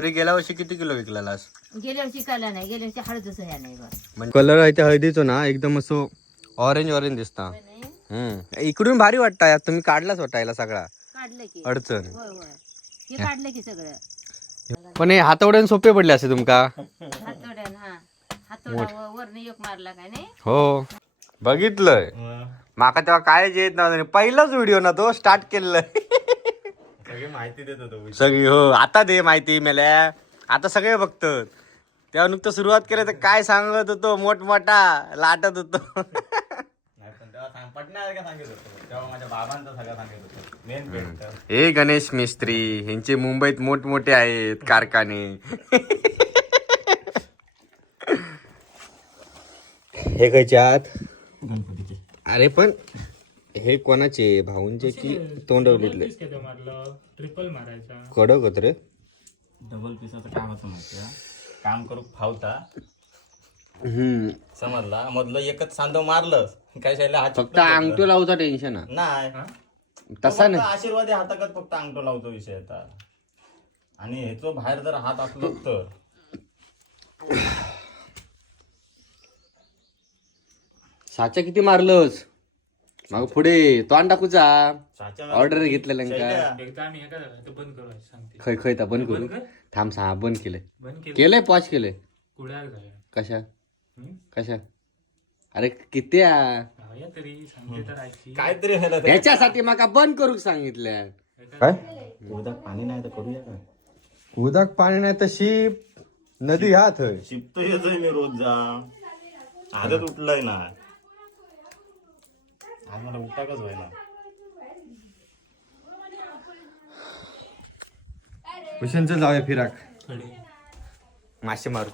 तरी गेल्या वर्षी किती किलो विकलास? गेल्या वर्षी काला नाही, गेल्या वर्षी हळदच ह्या नाही बघ. म्हणजे कलर आहे त्या हळदीचो ना एकदम असं ऑरेंज ऑरेंज दिसता. इकडून भारी वाटता यात, तुम्ही काढलाच वाटायला सगळा काढलं की. अडचण. होय होय, हे काढलं की सगळं. पण हे हातावड्यान सोपे पडले असे तुमका. हातोड्यान हा, हातोडा वरनं एक मारला काय नाही. हो बघितलंय माका तेव्हा काय येत नव्हतं, पहिलाच व्हिडिओ ना तो स्टार्ट केलेला. सगळी माहिती देत होतो. सगळी हो आता दे माहिती मेल्या, आता सगळे बघतात. तेव्हा नुकतं सुरुवात केली तर काय सांगत होतो, मोठमोठा लाटत होतो. नाही पण तेव्हा पटणार का सांगत होतो, तेव्हा माझ्या बाबांचं सगळं सांगत होतो. मेन भेट हे गणेश मिस्त्री ह्यांचे मुंबईत मोठमोठे आहेत कारखाने. हे खायचे आत गणपतीचे. अरे पण हे कोणाचे भाऊंचे की तोंडवलीतले? ट्रिपल मारायचा कडक होत रे. डबल पिसाचं काम असं माहिती काम करू फावता हम्म समजला. मधलं एकच सांदव मारलं काय शायला हात फक्त अंगठो लावचा टेन्शन आहे. नाही तसा नाही. आशीर्वादी हाताकत फक्त अंगठो लावतो विषय आता. आणि ह्याचो बाहेर जर हात असलो तर साचा किती मारलंस मग पुढे तोंड टाकूचा साच्या ऑर्डर घेतलेलं का? एकदा आम्ही एका झाला बंद करू सांगते. खय खय ता बंद करू. थांब सहा बंद केलंय. बंद केलं केलंय पॉच केलंय. कुड्याक झाल्या. कशा कशा अरे किती या तरी सांगते तर ऐकी. काहीतरी व्हायला ते. ह्याच्यासाठी माका बंद करू सांगितलं. काय? उद्या पाणी नाही तर करूया काय? उदक पाणी नाही तर शीप नदी हात शिपतो येतोय मी रोज जा. आदत उठलाय ना आज मला उठाकच व्हायला. भूषणचं जाऊया फिराक कडे. मासे मारू.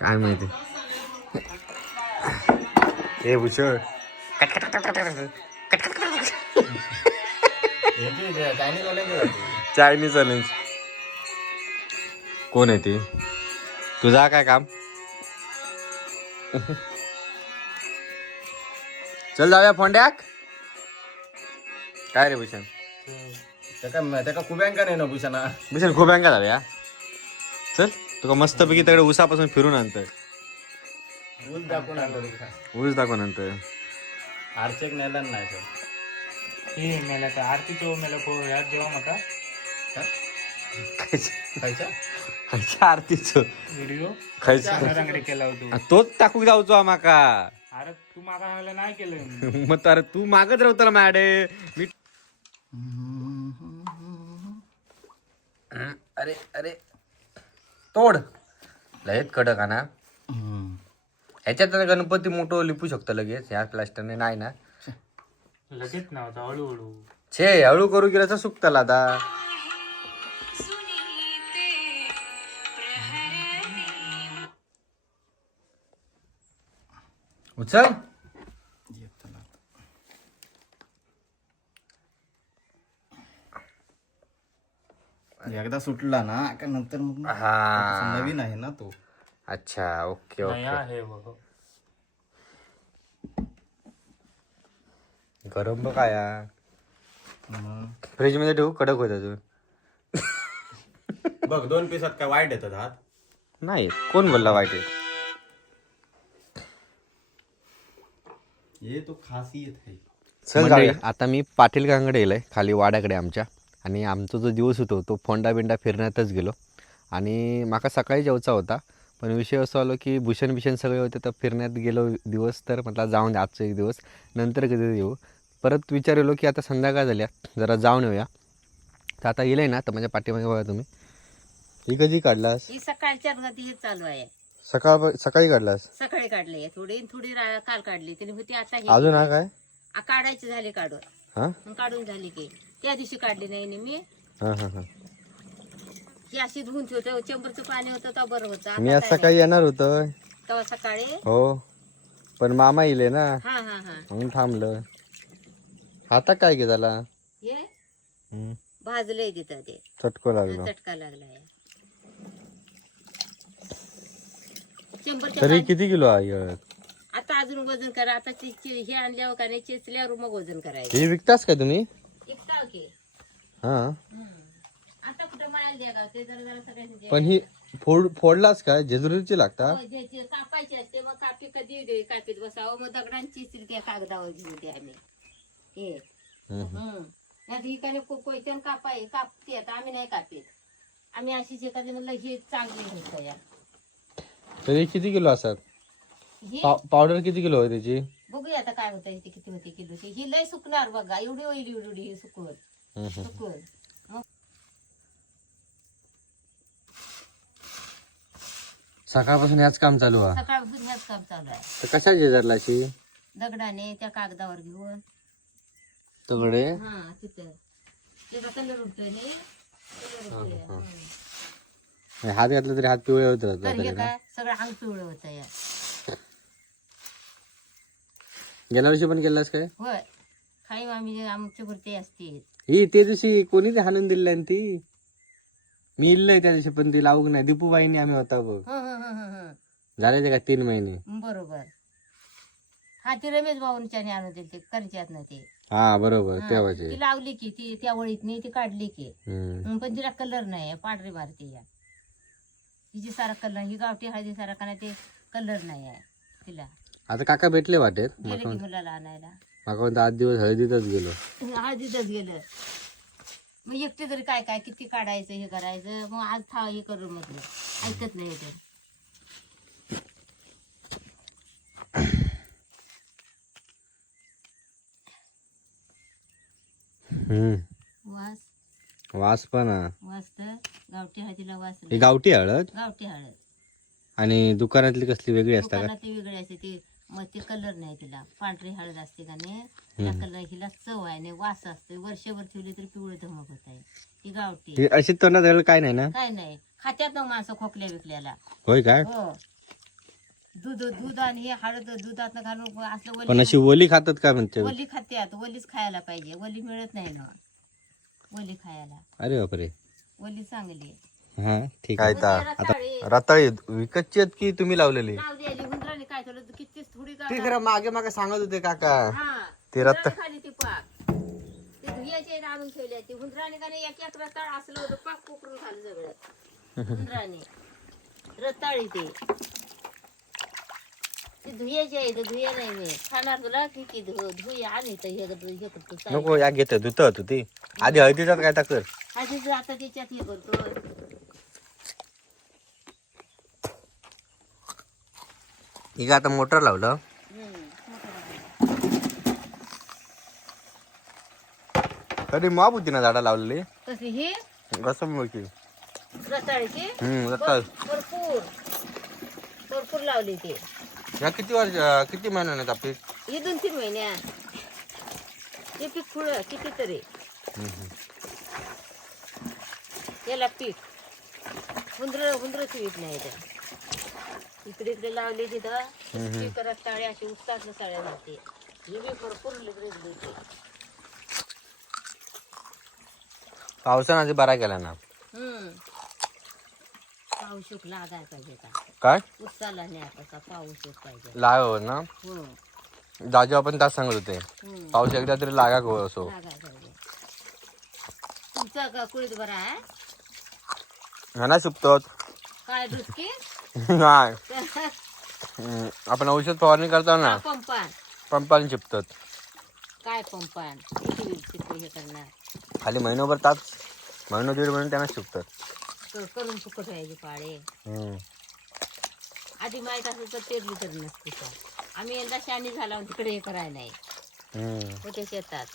काय माहिती हे भूषण चायनीज चॅलेंज कोण आहे ती? तुझा काय काम? चल जाऊया फोंड्याक. काय रे भूषण? त्याका कुब्यांका नाही ना भूषणा. भूषण खूप बँका जाऊया. चल तुका मस्तपैकी तिकडे उसापासून फिरून आणतोय. ऊस दाखवून आणतो. ऊस दाखवून आणतोय. आरचेक नेला नाही सर. हे मेला तर आरतीचो मेला को याद जेव्हा मका खायच्या खायच्या आरतीच व्हिडिओ खायचं रंगडे केला होतो. तोच टाकूक जाऊचो आमाका. अरे तू मागा मला नाही केलं. मग तर तू मागत राहतो मॅडे मी. अरे अरे तोड लयच कडक ना. ह्याच्यात गणपती मोठं लिपू शकतो लगेच, ह्या प्लास्टरने नाही ना. लगेच नव्हता हळूहळू. छे हळू करू गेलं तर सुकतला आता. उचल एकदा सुटला ना का नंतर मग हा नवीन आहे ना तो. अच्छा ओके नया ओके. आहे बघ. गरम बघ काय फ्रीज मध्ये ठेवू कडक होत अजून. बघ 2 पिसात काय वाईट येतात हात. नाही कोण बोलला वाईट आहे? ये तो खासियत आहे. चल जाऊया. आता मी पाटील गांगडे गेलोय खाली वाड्याकडे आमच्या, आणि आमचा जो दिवस होतो तो फोंडा बिंडा फिरण्यातच गेलो. आणि माका सकाळी जेवचा होता, पण विषय असं आलो की भूषण सगळे होते तर फिरण्यात गेलो दिवस, तर म्हटलं जाऊन दे आजचा एक दिवस, नंतर कधी येऊ. परत विचारलो की आता संध्याकाळ झाल्या जरा जाऊन येऊया. तर आता येईल ना, तर माझ्या पाठीमागे बघा तुम्ही. ही कधी काढलास? ही सकाळच्या गती हे चालू आहे. सकाळी काढलास? सकाळी काढले थोडी थोडी काल काढली तरी होती. आता हे अजून हा काय काढायची झाली काढून. हा मग काढून झाली की त्या दिवशी काढली नाही मी. हा हा हा. ही अशी धुवून ठेवते. चेंबरचं पाणी होतं तर बरं होतं. मी आज सकाळी येणार होतो तेव्हा सकाळी हो, पण मामा येले ना हा हा हा म्हणून थांबलं. आता काय घे झाला? हे भाजलंय तिथं ते चटको लागलो. चटका लागलाय. चेंबरच्या तरी पाणी- किती किलो आहे? आता अजून वजन करा. आता हे आणल्यावर का नाही चेचल्यावर मग वजन करायचं. हे विकतास काय तुम्ही? एकटा की हा आता कुठं मायाला द्या गाव ते जरा सगळ्यांनी पण ही फोडलाच काय जेजुरीची लागता? कापायची असते मग कापी कधी दे कापीत बसावं मग दगडांची त्या कागदावर घेऊ दे आम्ही हे नाही ही काही कोयत्यान कापते आम्ही नाही कापीत आम्ही अशीच एखादी म्हणलं ही चांगली घ्यायचं या तरी किती किलो असतात? ही पावडर किती किलो आहे त्याची? बघूया आता काय होतं ते किती होते किलोची ही लय सुकणार बघा एवढी होईल एवढी ही सुकून सकाळपासून याच काम चालू आहे. सकाळपासून हेच काम चालू आहे. तर कशा जेजरलाची दगडाने त्या कागदावर घेऊन तगडे हा तिथं त्याचा कलर उठतोय नाही कलर उठतोय. हात घातला तरी हात पिवळे होतात तर हे काय सगळं अंग पिवळं होतं या गेल्या वर्षी पण केलास काय? होय खाई आम्ही आमच्या पुरते असते ही ते दिवशी कोणी ते हाणून दिली आणि ती मी इल्लय त्या दिवशी पण ती लावूक नाही. दीपूबाईनी आम्ही होता बघ. झाले ते का 3 महिने. बरोबर हा ती रमेश भाऊंच्याने आणून दिली ते करच्यात ना ते हा बरोबर हा, तेव्हाचे. ती लावली की ती त्या वळीत नाही ती काढली की पण तिला कलर नाही पांढरी मारते या तिची सारा कलर ही गावठी हळदी सारा का नाही ते कलर नाही आहे तिला. आता काका भेटले वाटेत गेले की मुलाला आणायला माका म्हणतो 8 दिवस हळदीतच गेलो. हळदीतच गेलं मग एकटे तरी काय काय किती काढायचं हे करायचं मग आज हे करून म्हटलं ऐकत नाही तर वास वास पण हा. वास तर गावठी हळदीला वास ही गावठी हळद गावठी हळद आणि दुकानातली कसली वेगळी असता का? दुकानात ते वेगळे असते ते मग ते कलर नाही तिला पांढरी हळद असते का नाही तिला कलर हिला चव आहे नाही वास असतो वर्षभर ठेवली तरी पिवळं धमक होत आहे ती गावठी ही अशी तोंडात घाल काय नाही ना? काय नाही खात्यात ना माणसं खोकल्या विकल्याला होय काय? हो दूध आणि हे हळद दुधात घालून असलं पण अशी ओली खातात काय म्हणते? वली खात्यात वलीच खायला पाहिजे वली मिळत नाही ना वली खायला. अरे बापरे. वली चांगली हा ठीक आहे. आता रताळी विकतची आहेत की तुम्ही लावलेली? नाव द्यायची हुंदराने काय केलं कितीच थोडी ते खरं मागे मागे सांगत होते काका हा ते रत्ता खाली ती पाक ते धुयाचे आणून ठेवले ती हुंदराने का नाही एक एक रताळ असलं होतं पाक कोकरून खाली सगळं हुंदराने रताळी ते धुयाचे आहे धुया नाही मी खाणार तुला किती धुया आणि हे करतो नको या घेत धुत होतो ती आधी हळदीचात काय टाकर आधी आता त्याच्यात हे करतो ही आता मोटर लावलं कधी माप होती ना झाडा लावलेली तशी ही कसं की रताळीची रताळ भरपूर भरपूर लावली ती या किती महिन्यात आपली ही 2-3 महिन्या ते पीक फुलं कितीतरी याला पीक हुंदरची पीक नाही त्या इकडे इकडे लावली तिथं पीक रताळे अशी उत्साह साड्या जाते ही बी भरपूर लिगडी पावसानं आधी बरा केला ना. पाऊस लागायला पाहिजे का काय उत्साहाला नाही आता पाऊस पाहिजे लाव ना हो दाजू आपण तास सांगत होते पाऊस एकदा तरी लागा गो असो. लागायला पाहिजे. तुमचा का कुळीत बरा आहे हा ना शुभतो काय डुचकी नाही आपण औषध फवारणी करतो ना पंपान पंपाने चिपतात काय पंपान किती हे करणार खाली महिनोभर तास 1.5 महिने त्यांना शिकतात करून फुकट व्हायचे पाळे आधी माहित असं तर पेरली तरी नसते का आम्ही यंदा शानी झाला तिकडे हे करायला नाही होते शेतात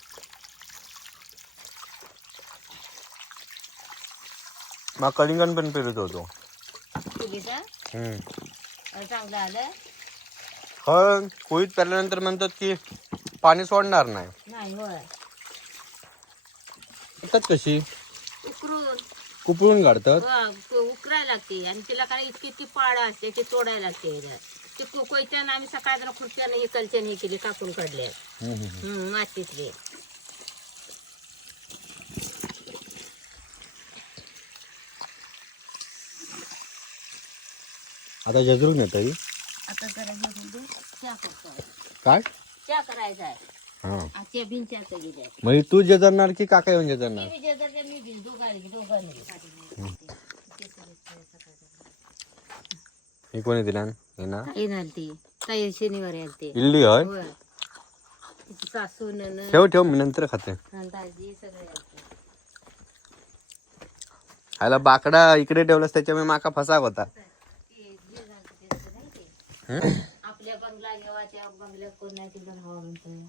मग कलिंगण पण पेरत होतो केली का चांगलं आलं हो कोळीत पेरल्यानंतर म्हणतात की पाणी सोडणार नाही नाही होय येतात कशी उकरून कुपळून काढतात उकरायला लागते आणि तिला काय इतकी पाळ असते ते तोडायला लागते ते कोयत्यानं आम्ही सकाळचं खुर्च्यानं हे कलच्यानं हे केली कापून काढले मातीतले आता जजरून येत आता जरा हे चहा करतो काय चहा करायचा आहे हा त्या भिंच्याचं गेल्या म्हणजे तू जेजरणार की काका येऊन जेजरणार? मी विजयदाच्या मी भिन दोघांनी हे कोणी दिला हे ना येणार ती काही शनिवारी आलते इल्ली होय. होय तिची सासू नणंद ठेव ठेव मी नंतर खाते. दाजी सगळे आलते. ह्याला बाकडा इकडे ठेवलास त्याच्यामुळे माका फसाक होता. ते जे झालं ते सगळं नाही ते. आपल्या बंगला घेवा त्या बंगल्यात कोण नाही तिकडं हवा म्हणतोय.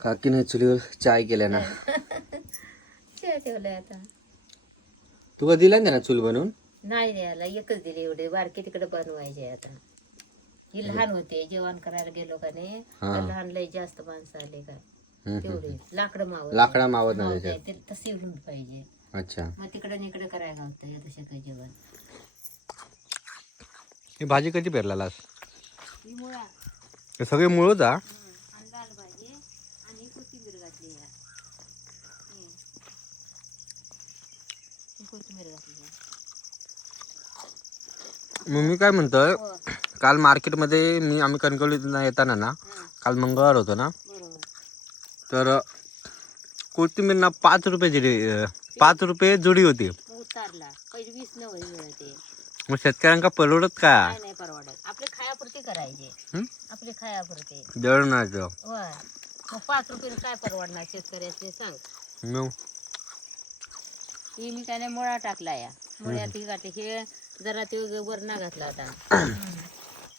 काकीने चुलीवर चाय केल्या ना. शेळ ठेवलंय आता तुला दिला ना चूल बनवून? नाही द्यायला एकच दिले एवढे बारके तिकडे बनवायचे आता. ही लहान होते जेवण करायला गेलो का नाही तर लहान लय जास्त माणसं आले का तेवढे लाकडं मावत लाकडा मावत नाही नाही. त्याच्यात. ते तसे रुंद पाहिजे अच्छा. मग तिकडे इकडे करायला होतं तसं काही जेवण. ही भाजी कधी पेरलास? ही मुळा हे सगळे मुळच हा. आणि लाल भाजी आणि कोथिंबीर घातली या कोथिंबीर घातली मग मी काय म्हणतोय, हो काल मार्केटमध्ये आम्ही कणकवलीतून येताना ना, काल मंगळवार होतो ना, बरोबर तर कोथिंबीर ना 5 रुपये दिली, 5 रुपये जुडी होती. मग उतारला पहिले 20 नव्वद मिळते. मग शेतकऱ्यांका परवडत का? काय नाही परवडत. आपले खायापुरते करायचे आपले खायापुरते जळणाचं होय. मग 5 रुपये काय परवडणार शेतकऱ्याचे सांग. मग ही मी त्याने मुळा टाकला या मुळ्यात घातले हे जरा ते वरणा घातला होता.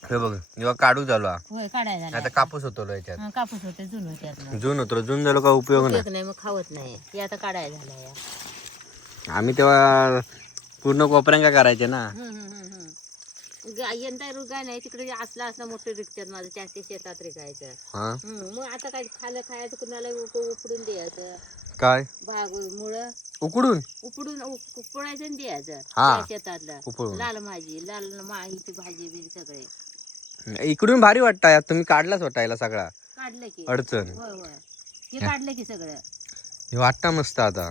हे बघ जेव्हा काढू झालो हा. होय काढायला आता झाला. कापूस होतो याच्यात. कापूस होते जून होते आता. जून होतो, जून झालो का उपयोग नाही. उपयोग नाही मग खावत नाही हे आता काढायला झाला या. आम्ही तेव्हा पूर्ण कोपऱ्यांका करायचे ना. यंदा रुगा नाही तिकडे असला असला मोठं रिकतात माझं त्या शेतात रिकायचं. हा मग आता काय खायला खायचं कुणाला उपडून द्यायचं काय भाग मुळं उकडून उपडून उपडायचं आणि द्यायचं हा. त्या शेतातलं. उकडून लाल लाल माहीची भाजी बिन सगळे इकडून भारी वाटतं यार. तुम्ही काढलाच वाटायला सगळा काढलं की अडचण. होय होय हे काढलं की सगळं. हे वाटतं मस्त आता.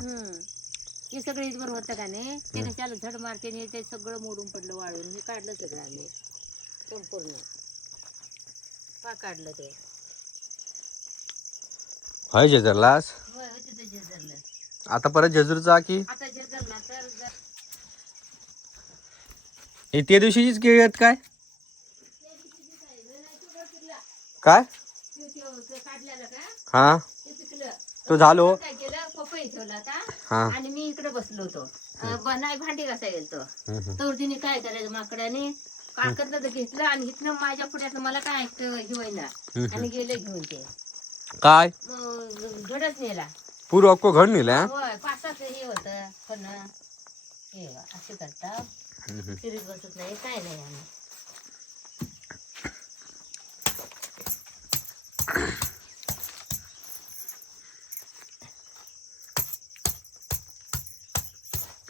हे सगळं इथवर होतं का नाही ते कशाला झड मारते आणि ते सगळं मोडून पडलं वाळून हे काढलं सगळं आम्ही संपूर्ण काढलं ते. हाय जेजरलास होय तिथं जेजरलं. आता परत जेजूरचा की आता जेजरला तर हे त्या दिवशीचीच केळी आहेत काय काय काढलेलं का हा ते पिकलं. तो झालो काय केलं पपई ठेवला हा. होता आणि मी इकडे बसलो होतो. नाही भांडी घासायला गेलतो तर तिने काय करायचं माकडाने काकतलं तर घेतलं आणि इथनं माझ्या पुढ्यात मला काय ऐकतं घेऊन आणि गेले घेऊन ते काय मग घडच नेला. पूर अक्को घर नेला. होय पासाच हे होत पण हे असे करता सिरीज बसत नाही काय नाही आम्ही.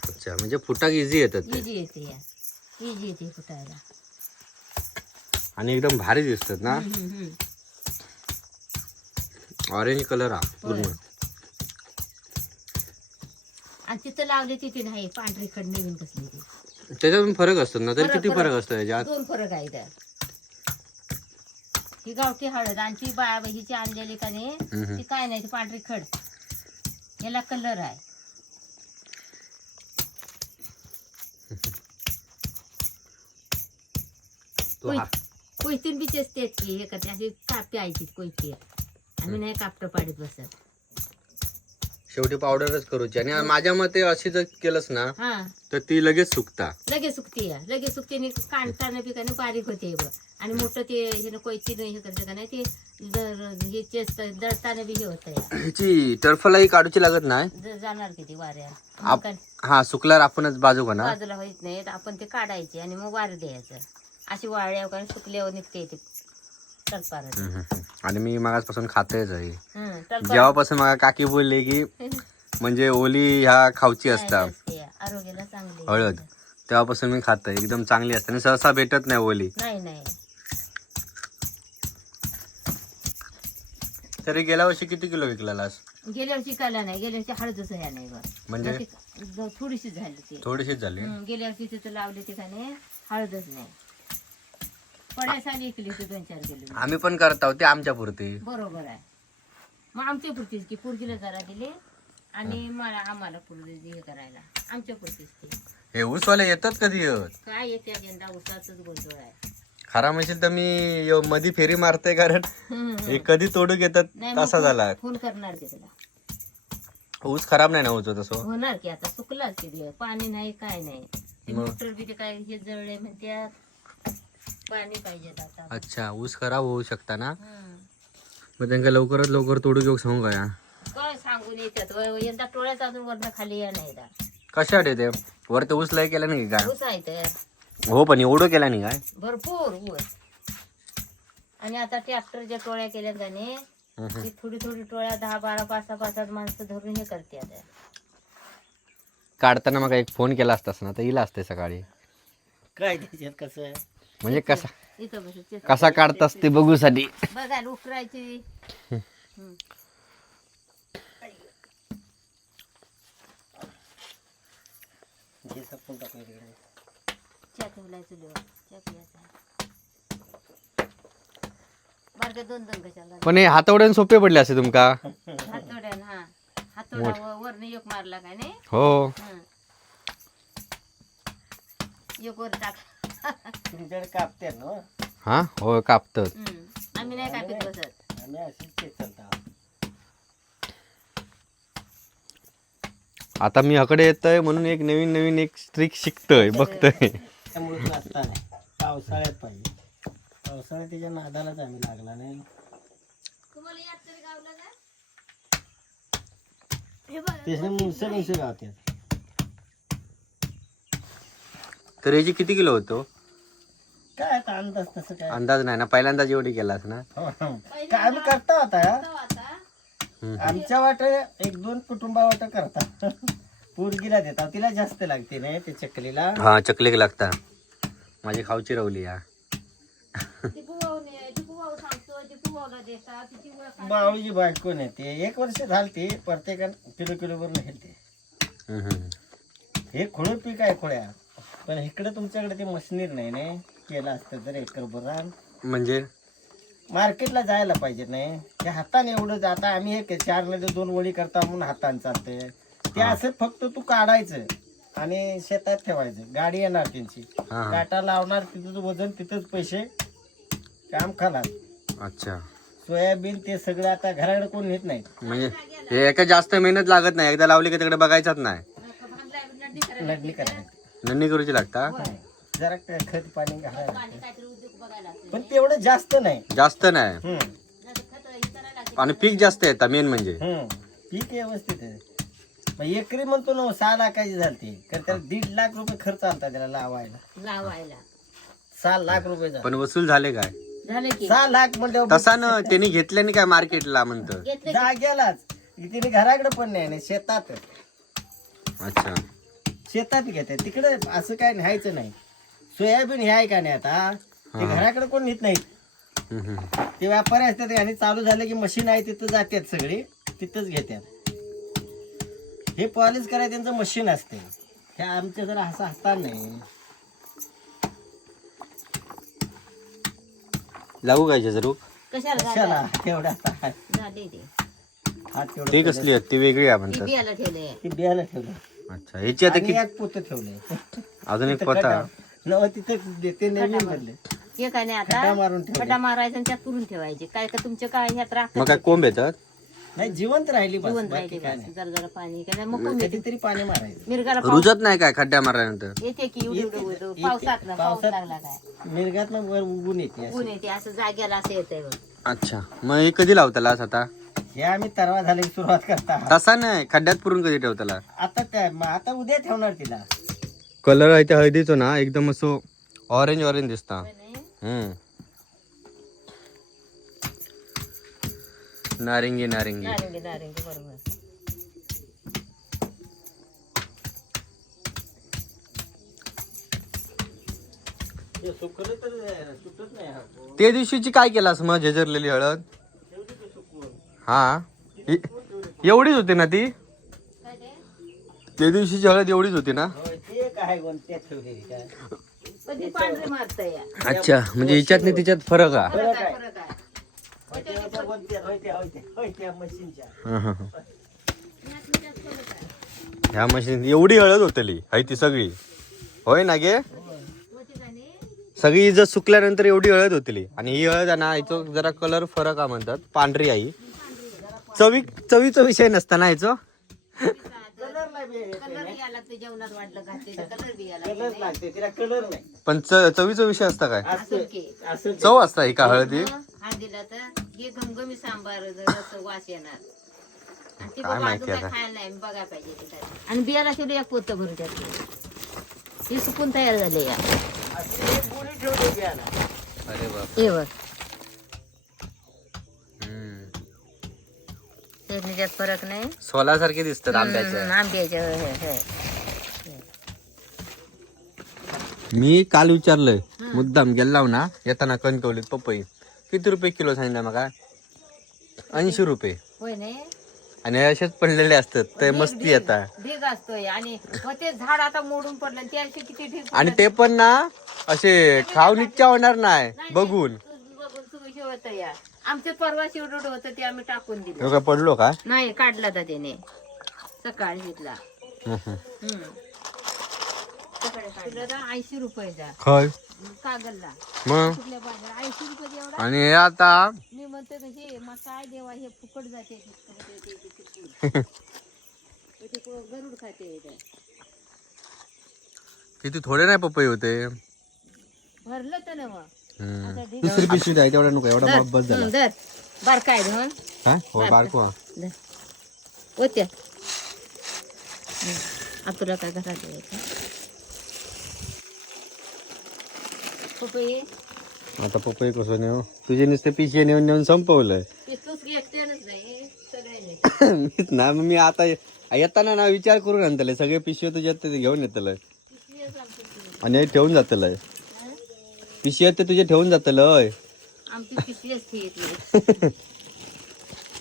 अच्छा म्हणजे फुटाक इझी येतात ते. इजी येते या इजी येते फुटायला. आणि एकदम भारी दिसतात ना. ऑरेंज कलर हा पूर्ण. आणि तिथं लावले तिथे नाही पांढरी खड नवीन कसली ती. त्याच्यातून फरक असतो ना. तर किती फरक असतो याच्यात? 2 फरक आहे त्यात. ही गावठी हळद आणि ती हिची आणलेली का नाही ती काय नाही ती पांढरी खड याला कलर आहे. कोयतीन बी चेचते की हे करते अशी कापी आयची कोयती आम्ही नाही कापटं पाडीत बसत. शेवटी पावडरच करूची. आणि माझ्या मते अशी जर केलंस ना हा तर ती लगेच सुकता. लगेच सुकते या लगेच सुकते काढताना पिकाने बारीक होते बघ. आणि मोठं ते हे कोयतीनं हे करते का नाही ते हे चेचत दळताना बी हे होतं या. ह्याची टर्फलाही काढूची लागत नाही. जाणार किती वाऱ्या हा सुकल्यावर आपणच बाजू ना. बाजूला होत नाही आपण ते काढायचे आणि मग वार द्यायचं. अशी वाळल्यावर कारण सुकल्यावर निघते ते टलपार. आणि मी मागासपासून खातेच आहे. टलपार जेव्हापासून मला काकी बोलले की म्हणजे ओली ह्या खाऊची असतात आरोग्याला चांगली हळद, तेव्हापासून मी खातोय. एकदम चांगली असते आणि सहसा भेटत नाही ओली. नाही नाही. तरी गेल्या वर्षी किती किलो विकलास? गेल्या वर्षी काला नाही गेल्या वर्षी हळदच नाही बघ म्हणजे थोडीशी झाली ती. थोडीशीच झाली. गेल्या वर्षी तिथं लावले ते का नाही हळदच नाही. पड्यासाठी इकली होती 2-4 किलो. आम्ही पण करत आहोत ते आमच्या पुरती. बरोबर आहे. मग आमच्या पुरतीच की पुरतीला जरा दिले आणि मला आम्हाला पुरती हे करायला आमच्या पुरतीच ते. हे ऊसवाले येतात कधी येत काय येते यंदा उसाचंच गोंधळ आहे. खरा म्हणशील तर मी मधी फेरी मारते कारण हे कधी तोडूक येतात नाही मग तसा झाला. फोन करणार की तुला. ऊस खराब नाही ना होतो तसं. होणार की आता सुकलाच की बी. पाणी नाही काय नाही. ते मोटर बी ते काय हे जळले म्हणत्यात पाणी पाहिजे आता. अच्छा ऊस खराब होऊ शकता ना. हं. मग त्यांना लवकरात लवकर तोडूक येऊ सांगू का या काय सांगून येतात यंदा टोळ्याच अजून वरनं खाली या नाही दा. कशासाठी ते वर ते ऊस लय केला नाही काय. ऊस आहे तर हो पण एवढं केला नाही काय. भरपूर ऊस. आणि आता ट्रॅक्टरच्या टोळ्या केल्यात का नाही ती थोडी थोडी टोळ्या 10-12 5-6 माणसं धरून हे करते आता. काढताना मग एक फोन केला असतास ना तर येला असते सकाळी. काय त्याच्यात कसं आहे म्हणजे कसा इथं बस कसा काढतास ते बघूसाठी. बघायला उकरायची. हे सपून टाकून तिकडे. चहा ठेवलाय चुलीवर. चहा पियाचा. बारक्या 2-2 कशाला. पण हे हातवड्यान सोपे पडले असे तुमका. हातोड्यान हा हातोडा वरनं एक मारला काय नाही. हो हं. एक वर टाक. तुमच्याकडे कापते ना. हा हो कापतात. आम्ही नाही कापीत बसत. आम्ही अशीच ते चालतो. आता मी हकडे येतोय म्हणून एक नवीन एक ट्रिक शिकतोय बघतोय. त्यामुळे नसता नाही पावसाळ्यात पाहिजे. पावसाळ्यात त्याच्या नादालाच आम्ही लागला नाही. तुम्हाला यात तरी गावला का? त्याचे मुंसे गावते. तर याची किती किलो होतो काय आता अंदाज तसं काय. अंदाज नाही ना पहिल्यांदाच एवढी केलास ना. काय आम्ही करता आता आता आमच्या वाट 1-2 कुटुंबा वाट करता. पोरगीला देता तिला जास्त लागते नाही ते चकलीला. हा चकलेक लागता. माझी खाऊची रवली या. बावळीची बायको नाही ते 1 वर्ष झालते प्रत्येकानं किलो वर नेलते. हे खोळ पीक आहे खोळ्या. पण इकडे तुमच्याकडे ते मशिनरी नाही नाही केलं असतं तर एकरभर रान. म्हणजे मार्केटला जायला पाहिजे नाही. ते हाताने एवढं जाता आम्ही हे 4 मध्ये 2 वळी करता म्हणून हाताने चालते. ते असं फक्त तू काढायचं आणि शेतात ठेवायचं. गाडी येणार त्यांची काटा लावणार तिथंच वजन तिथंच पैसे काम खाणार. अच्छा सोयाबीन ते सगळं आता घराकडे कोण नेत नाही. म्हणजे हे एका जास्त मेहनत लागत नाही. एकदा लावली की तिकडे बघायचाच नाही. नडणी करायची नंदी करूची लागता. जरा खत पाणी घालायला. पण तेवढं जास्त नाही. जास्त नाही आणि पीक जास्त येतात मेन म्हणजे. पीक व्यवस्थित आहे. मग एकरी म्हणतो ना 6 लाखाची झालती तर त्याला 1.5 लाख रुपये खर्च आलता त्याला लावायला. 6 लाख रुपये झाले. पण वसूल झाले काय. झाले की 6 लाख म्हणजे तसा ना त्यांनी घेतले नाही काय मार्केटला म्हणतं. घेतले जाग्यालाच तिने घराकडे पण नाही शेतात. अच्छा शेतात घेते तिकडे असं काय न्यायचं नाही. सोयाबीन हे आहे का नाही आता ते घराकडे कोण नेत नाहीत. ते व्यापारी असतात आणि चालू झालं की मशीन आहे तिथं जातात सगळी तिथंच घेतात. हे पॉलिश करायचं त्यांचं मशीन असते. हे आमच्या जरा असं हातान नाही. लागू काय जरूर कशाला कशाला तेवढा झाले ते. हात तेवढं ती कसली आहेत ती वेगळी आहे ती म्हणतात. बियाला ठेवले. ते बियाला ठेवलं. अच्छा ह्याची आता आणि किती एक पोतं ठेवलंय. अजून एक पता. नव तिथं ते नवीन भरले. हे काय नाही आता खड्डा मारून ठेवले. खड्डा मारायचा आणि त्यात पुरून ठेवायचे. काय का तुमच्या काय ह्यात राखत मग काय कोंब येतात. नाही जिवंत राहिली बस, जिवंत बाकी राहिली काय बस. नाही. जरा जरा पाणी काय नाही मग कोंबडी कधीतरी पाणी मारायचं. मिरगाला पाऊस रुजत नाही काय खड्ड्या मारल्यानंतर. येते की एवढं येते. एवढं येते. पावसात ना पाऊस पावसात. लागला काय मिरगात वर उगून येते अशी. ऊन येते असं जाग्याला असं येतंय बघ. अच्छा मग हे कधी लावतालास आता. हे आम्ही तरवा झाले की सुरुवात करता. तसा नाही खड्ड्यात पुरून कधी ठेवताला. आता काय मग आता उद्या ठेवणार तिला. कलर आहे त्या हळदीचो ना एकदम असं ऑरेंज दिसता. नारिंगी नारंगी नारंगी बरोबर. हे सुकलं तर सुकत नाही हा. ते दिवशीची काय केलास मग झेजरलेली हळद. हा एवढीच होती ना ती. काय ते? त्या दिवशीची हळद एवढीच होती ना. होय, ते काय कोणत्या ठेवलेली काय कधी पांढरे मारता या अच्छा म्हणजे हिच्यात नाही तिच्यात फरक आहे. फरक आहे फरक आहे मशीनच्या हं, हं, हं. ह्या मशीन एवढी हळद होतली हाय ती सगळी होय ना गे सगळी जर सुकल्यानंतर एवढी हळद होतली आणि ही हळद आहे ना हिचो जरा कलर फरक आहे म्हणतात पांढरी आई चवीचा विषय नसता ना हिचो कलर नाही कलर याला ते जेवणात वाटलं घातले कलर बी याला कलर लागते तिला कलर नाही पण चवीचा विषय असता काय असं की असं चव असता ही का हळदी हळदीला तर हे घमघमी सांबार जर वास येणार आणि ती काय माहिती काय आता. खायला नाही बघायला पाहिजे ते काय. आणि बियाला तेवढं एक पोतं भरून त्यातलं हे सुकून तयार झाले या पुरी ठेवली बियाला अरे बाप ये बघ त्यात फरक नाही सोलासारखे दिसतात आंब्याच्या आंब्याच्या हे, हे. मी काल विचारलंय मुद्दाम गेला ना येताना कणकवलीत पपई किती रुपये किलो सांगितलं मग 80 रुपये होय नाही आणि असेच पडलेले असतात ते मस्ती येतात ढीग असतोय आणि मग ते झाड आता मोडून पडलं आणि त्याशी किती ढीग आणि ते पण ना असे खाऊन इच्छा होणार नाही बघून बघून सुगीचे होतं या आमचं परवा शिवडोड होतं ते आम्ही टाकून दिलं एवढं पडलो का नाही काढला होता त्याने सकाळी घेतला सकाळी काढला 80 रुपयाचा खय कागदला मग कुठल्या बाजार 80 रुपये एवढा आणि हे आता मी म्हणते हे मग काय देवा हे फुकट जाते गरुड खाते किती थोडे नाही पपई होते भरलं तर ना मग दुसरी पिशवी द्या तेवढा नको एवढा माप बस झाला दर बार काय धन काय हो बारको होत्या तुला काय घरात द्यायचं पपई आता पपई कसं नेऊ तुझे नुसते पिशवी नेऊन नेऊन संपवलंय तूच एकट्यानंच नाही सगळ्यांनी मीच ना मग मी आता येताना ना विचार करून आणतलंय सगळे पिशवी तुझ्यात ते घेऊन येतलंय आणि हे ठेवून जातलंय पिशवी ते तुझे ठेवून जातलंय आमची पिशवी असते इथली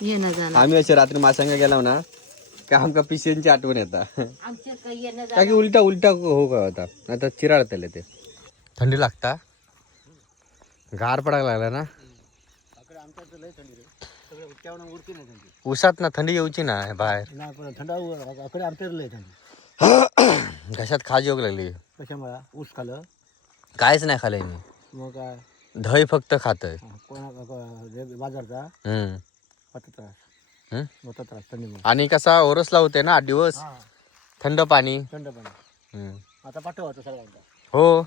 येणं जाणं आम्ही असे रात्री मासांगा गेला ना का आमका पिशवींची आठवण येता आमच्या काही येणं का जाणं की उलटा उलटा हो का होता आता चिराळतले ते थंडी लागता गार पडायला लागला ना उसात ना थंडी येऊची ना बाहेर थंड आमच्या लय थंडी घशात खाज येऊ लागली कशामुळे ऊस खाल्लं कायच नाही खाल्लंय मी मग काय दही फक्त खातय बाजारचा होता त्रास होता त्रास थंडीमुळे आणि कसा ओरसला होते ना 8 दिवस थंड पाणी थंड पाणी हम्म. आता पाठवतो सगळ्यांचा हो